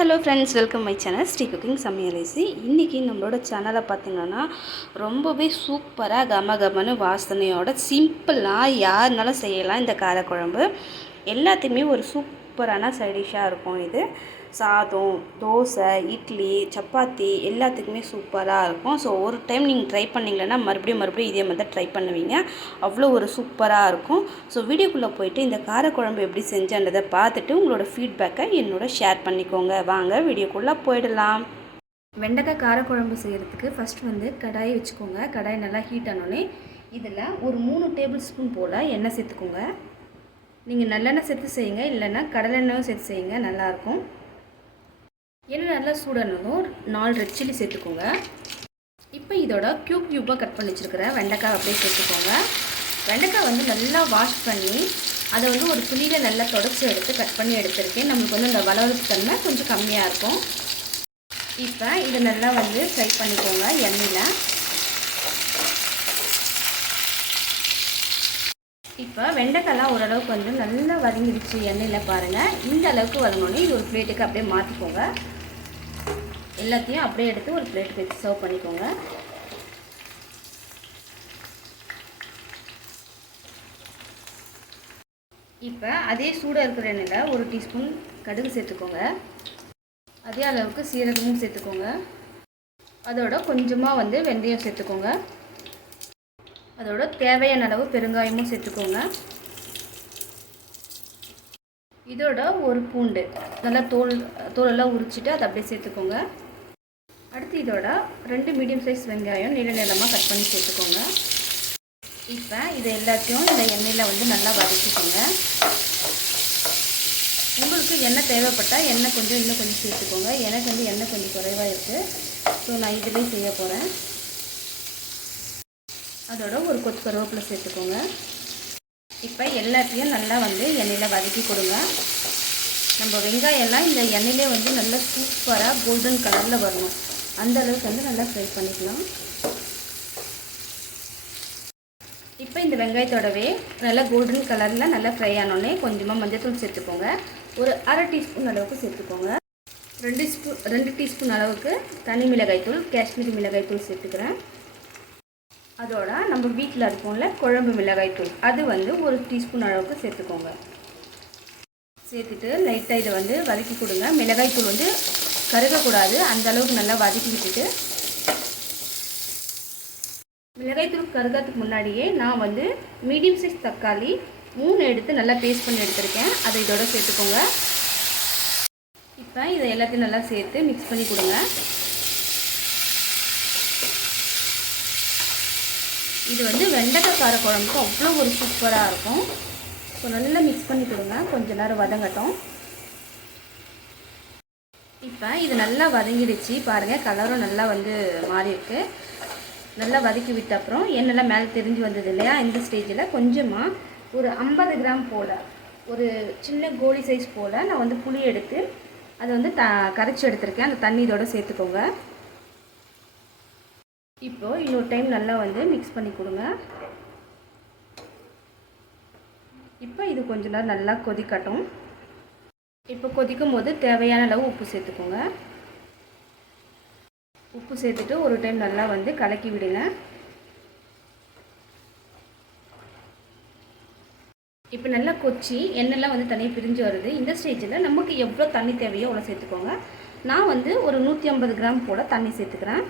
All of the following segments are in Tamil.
Hello friends, welcome my channel Shri cooking சமையலேசி. இன்றைக்கி நம்மளோட சேனலை பார்த்திங்கன்னா ரொம்பவே சூப்பராக கமகமனு வாசனையோட சிம்பிளாக யாருனாலும் செய்யலாம். இந்த காரக்குழம்பு எல்லாத்தையுமே ஒரு சூப்பரான சைடிஷ்ஷாக இருக்கும். இது சாதம், தோசை, இட்லி, சப்பாத்தி எல்லாத்துக்குமே சூப்பராக இருக்கும். ஸோ ஒரு டைம் நீங்கள் ட்ரை பண்ணிங்களன்னா மறுபடியும் இதே மாதிரி ட்ரை பண்ணுவீங்க. அவ்வளோ ஒரு சூப்பராக இருக்கும். ஸோ வீடியோக்குள்ளே போயிட்டு இந்த காரக்குழம்பு எப்படி செஞ்சன்றதை பார்த்துட்டு உங்களோட ஃபீட்பேக்கை என்னோட ஷேர் பண்ணிக்கோங்க. வாங்க வீடியோக்குள்ளே போயிடலாம். வெண்டைக்காய் காரக்குழம்பு செய்கிறதுக்கு ஃபஸ்ட்டு கடாயை வச்சுக்கோங்க. கடாய் நல்லா ஹீட் ஆனோடனே இதில் ஒரு 3 டேபிள் ஸ்பூன் போல் எண்ணெய் சேர்த்துக்கோங்க. நீங்கள் நல்லெண்ணெய் சேர்த்து செய்யுங்க, இல்லைன்னா கடலெண்ணெயும் சேர்த்து செய்யுங்க, நல்லாயிருக்கும். எண்ணெய் நல்லா சூடானதும் 4 ரெட் சில்லி சேர்த்துக்கோங்க. இப்போ இதோட க்யூபாக கட் பண்ணி வச்சுருக்கிற வெண்டைக்காய் அப்படியே சேர்த்துக்கோங்க. வெண்டைக்காய் நல்லா வாஷ் பண்ணி அதை ஒரு துணியில் நல்லா தொடச்சி எடுத்து கட் பண்ணி எடுத்துருக்கேன். நம்மளுக்கு அந்த வளவளப்பு தன்மை கொஞ்சம் கம்மியாக இருக்கும். இப்போ இதை நல்லா ஃப்ரை பண்ணிக்கோங்க எண்ணெயில். இப்போ வெண்டைக்காய்லாம் ஓரளவுக்கு நல்லா வதங்கிடுச்சு எண்ணெயில் பாருங்கள். இந்த அளவுக்கு வதங்கணுன்னே இது ஒரு பிளேட்டுக்கு அப்படியே மாற்றிக்கோங்க. எல்லாத்தையும் அப்படியே எடுத்து ஒரு பிளேட்டுக்கு வச்சு சர்வ் பண்ணிக்கோங்க. இப்போ அதே சூடாக இருக்கிற எண்ணெயில் 1 டீஸ்பூன் கடுகு சேர்த்துக்கோங்க. அதே அளவுக்கு சீரகமும் சேர்த்துக்கோங்க. அதோட கொஞ்சமாக வெந்தயம் சேர்த்துக்கோங்க. அதோட தேவையான அளவு பெருங்காயமும் சேர்த்துக்கோங்க. இதோட ஒரு பூண்டு நல்லா தோலெல்லாம் உரிச்சிட்டு அதை அப்படியே சேர்த்துக்கோங்க. அடுத்து இதோட 2 மீடியம் சைஸ் வெங்காயம் நீளமாக கட் பண்ணி சேர்த்துக்கோங்க. இப்போ இதை எல்லாத்தையும் இந்த எண்ணெயில் நல்லா வதக்கிக்கோங்க. உங்களுக்கு எண்ணெய் தேவைப்பட்டால் எண்ணெய் இன்னும் கொஞ்சம் சேர்த்துக்கோங்க. எனக்கு எண்ணெய் கொஞ்சம் குறைவாக இருக்குது. ஸோ நான் இதுலேயும் செய்ய போகிறேன். அதோட ஒரு கொத்து கருவேப்பிலை சேர்த்துக்கோங்க. இப்போ எல்லாத்தையும் நல்லா எண்ணெயில் வதக்கி கொடுங்க. நம்ம வெங்காயம்லாம் இந்த எண்ணெயிலே நல்லா சூப்பராக கோல்டன் கலரில் வரணும். அந்த அளவுக்கு நல்லா ஃப்ரை பண்ணிக்கலாம். இப்போ இந்த வெங்காயத்தோடவே நல்லா கோல்டன் கலரில் நல்லா ஃப்ரை ஆனோடனே கொஞ்சமாக மஞ்சள்தூள் சேர்த்துக்கோங்க. ஒரு 1/2 டீஸ்பூன் அளவுக்கு சேர்த்துக்கோங்க. 2 டீஸ்பூன் அளவுக்கு தனி மிளகாய்த்தூள், காஷ்மீரி மிளகாய்த்தூள் சேர்த்துக்கிறேன். அதோட நம்ம வீட்டில் இருக்கும்ல குழம்பு மிளகாய்த்தூள், அது 1 டீஸ்பூன் அளவுக்கு சேர்த்துக்கோங்க. சேர்த்துட்டு லைட்டாக இதை வதக்கி கொடுங்க. மிளகாய்த்தூள் கருகக்கூடாது, அந்த அளவுக்கு நல்லா வதக்கி விட்டுட்டு, மிளகாய்த்தூள் கருகிறதுக்கு முன்னாடியே நான் மீடியம் சைஸ் தக்காளி 3 எடுத்து நல்லா பேஸ்ட் பண்ணி எடுத்துருக்கேன். அதை இதோட சேர்த்துக்கோங்க. இப்போ இதை எல்லாத்தையும் நல்லா சேர்த்து மிக்ஸ் பண்ணி கொடுங்க. இது வெண்டைக்காய் காரக்குழம்புக்கு அவ்வளோ ஒரு சூப்பராக இருக்கும். ஸோ நல்லா மிக்ஸ் பண்ணி கொடுங்க. கொஞ்ச நேரம் வதங்கட்டும். இப்போ இது நல்லா வதங்கிடுச்சு பாருங்கள். கலரும் நல்லா மாறி இருக்கு. நல்லா வதக்கி விட்ட அப்புறம் எண்ணெய்லாம் மேலே தெரிஞ்சு வந்தது இல்லையா, இந்த ஸ்டேஜில் கொஞ்சமாக ஒரு 50 கிராம் போல், ஒரு சின்ன கோலி சைஸ் போல் நான் புளி எடுத்து அதை கரைச்சி எடுத்துருக்கேன். அந்த தண்ணி இதோட சேர்த்துக்கோங்க. இப்போது இன்னொரு டைம் நல்லா மிக்ஸ் பண்ணி கொடுங்க. இப்போ இது கொஞ்ச நேரம் நல்லா கொதிக்கட்டும். இப்போ கொதிக்கும் போது தேவையான அளவு உப்பு சேர்த்துக்கோங்க. உப்பு சேர்த்துட்டு ஒரு டைம் நல்லா கலக்கி விடுங்க. இப்போ நல்லா கொச்சி எண்ணெய்லாம் தனியாக பிரிஞ்சு வருது. இந்த ஸ்டேஜில் நமக்கு எவ்வளோ தண்ணி தேவையோ அவ்வளோ சேர்த்துக்கோங்க. நான் ஒரு 150 கிராம் போல் தண்ணி சேர்த்துக்கிறேன்.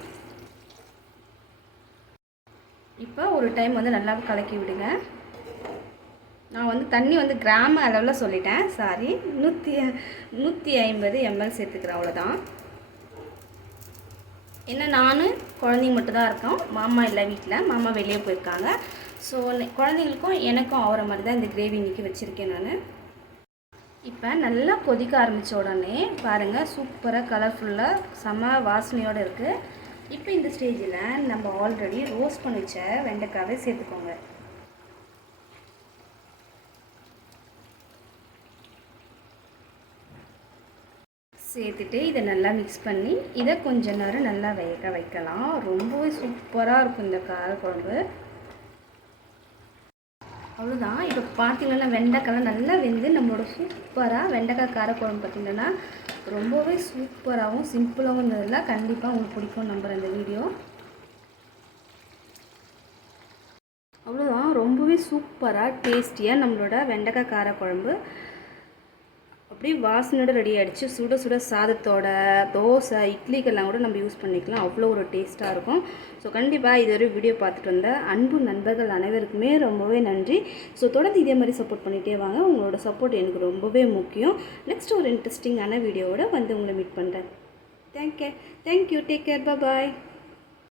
இப்போ ஒரு டைம் நல்லா கலக்கி விடுங்க. நான் தண்ணி கிராம அளவில் சொல்லிட்டேன், சாரி, 150 ml சேர்த்துக்கிறேன், அவ்வளோதான். ஏன்னா நான் குழந்தைங்க மட்டும்தான் இருக்கோம், மாமா இல்லை வீட்டில், மாமா வெளியே போயிருக்காங்க. ஸோ குழந்தைங்களுக்கும் எனக்கும் ஆகிற மாதிரி தான் இந்த கிரேவி இன்றைக்கி வச்சுருக்கேன் நான். இப்போ நல்லா கொதிக்க ஆரம்பித்த உடனே பாருங்கள், சூப்பராக கலர்ஃபுல்லாக செம வாசனையோடு இருக்குது. இப்போ இந்த ஸ்டேஜில் நம்ம ஆல்ரெடி ரோஸ்ட் பண்ணி வச்ச வெண்டைக்காவை சேர்த்துக்கோங்க. சேர்த்துட்டு இதை நல்லா மிக்ஸ் பண்ணி இதை கொஞ்ச நேரம் நல்லா வேக வைக்கலாம். ரொம்பவே சூப்பராக இருக்கும் இந்த காரக்குழம்பு. அவ்வளோதான். இப்போ பார்த்திங்கன்னா வெண்டைக்காய் நல்லா வெந்து நம்மளோட சூப்பராக வெண்டைக்காய் காரக்குழம்பு பார்த்திங்கன்னா ரொம்பவே சூப்பராகவும் சிம்பிளாகவும் இருந்ததில்ல. கண்டிப்பாக உங்களுக்கு பிடிக்கும் நம்புகிறேன் இந்த வீடியோ. அவ்வளோதான், ரொம்பவே சூப்பராக டேஸ்டியாக நம்மளோட வெண்டைக்காய் காரக்குழம்பு அப்படியே வாசனையோடு ரெடி ஆகிடுச்சு. சுட சுட சாதத்தோட, தோசை, இட்லிக்கெல்லாம் கூட நம்ம யூஸ் பண்ணிக்கலாம். அவ்வளோ ஒரு டேஸ்ட்டாக இருக்கும். ஸோ கண்டிப்பாக இது ஒரு வீடியோ பார்த்துட்டு வந்த அன்பு நண்பர்கள் அனைவருக்குமே ரொம்பவே நன்றி. ஸோ தொடர்ந்து இதே மாதிரி சப்போர்ட் பண்ணிகிட்டே வாங்க. உங்களோட சப்போர்ட் எனக்கு ரொம்பவே முக்கியம். நெக்ஸ்ட் ஒரு இன்ட்ரெஸ்டிங்கான வீடியோவோட வந்து உங்களை மீட் பண்ணுறேன். தேங்க்யூ. Take care. பாய்.